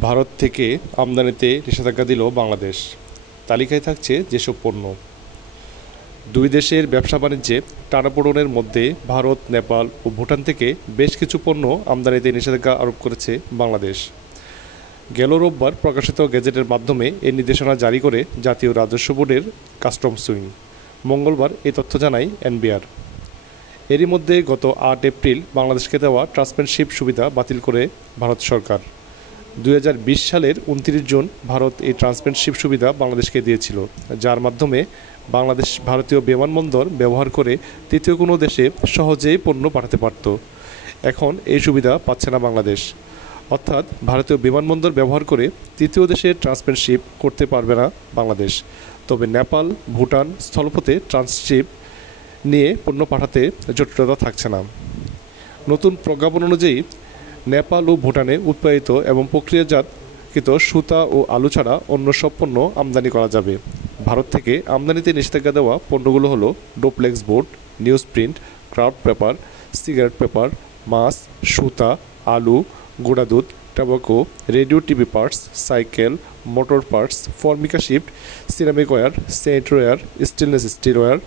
ভারত থেকে আমদানিতে নিষেধাজ্ঞা দিল বাংলাদেশ। তালিকায় থাকছে যেসব পণ্য। দুই দেশের ব্যবসা-বাণিজ্যে টানাপোড়েনের মধ্যে ভারত, নেপাল ও ভুটান থেকে বেশ কিছু পণ্য আমদানিতে নিষেধাজ্ঞা আরোপ করেছে বাংলাদেশ। গেল রোববার প্রকাশিত গেজেটের মাধ্যমে এই নির্দেশনা জারি করে জাতীয় রাজস্ব বোর্ডের কাস্টমস উইং। মঙ্গলবার এই তথ্য জানায় এনবিআর। এরই মধ্যে গত ৮ এপ্রিল বাংলাদেশকে দেওয়া ট্রান্সপারেন্টশিপ সুবিধা বাতিল করে ভারত সরকার। ২০২০ সালের ২৯ জুন ভারত এই ট্রান্সপারেন্টশিপ সুবিধা বাংলাদেশকে দিয়েছিল, যার মাধ্যমে বাংলাদেশ ভারতীয় বিমানবন্দর ব্যবহার করে তৃতীয় কোনো দেশে সহজেই পণ্য পাঠাতে পারত। এখন এই সুবিধা পাচ্ছে না বাংলাদেশ, অর্থাৎ ভারতীয় বিমানবন্দর ব্যবহার করে তৃতীয় দেশে ট্রান্সপারেন্টশিপ করতে পারবে না বাংলাদেশ। তবে নেপাল, ভুটান স্থলপথে ট্রান্সশিপ নিয়ে পণ্য পাঠাতে জটিলতা থাকছে না। নতুন প্রজ্ঞাপন অনুযায়ী নেপাল ও ভুটানে উৎপাদিত এবং প্রক্রিয়াজাতকৃত সুতা ও আলু ছাড়া অন্য সব পণ্য আমদানি করা যাবে। ভারত থেকে আমদানিতে নিষেধাজ্ঞা দেওয়া পণ্যগুলো হলো duplex board, news print, craft paper, cigarette paper, মাছ, সুতা, আলু, গুঁড়া দুধ, tobacco, radio TV parts, cycle, motor parts, formica sheet, ceramic ware, sanitary ware, stainless steel wire,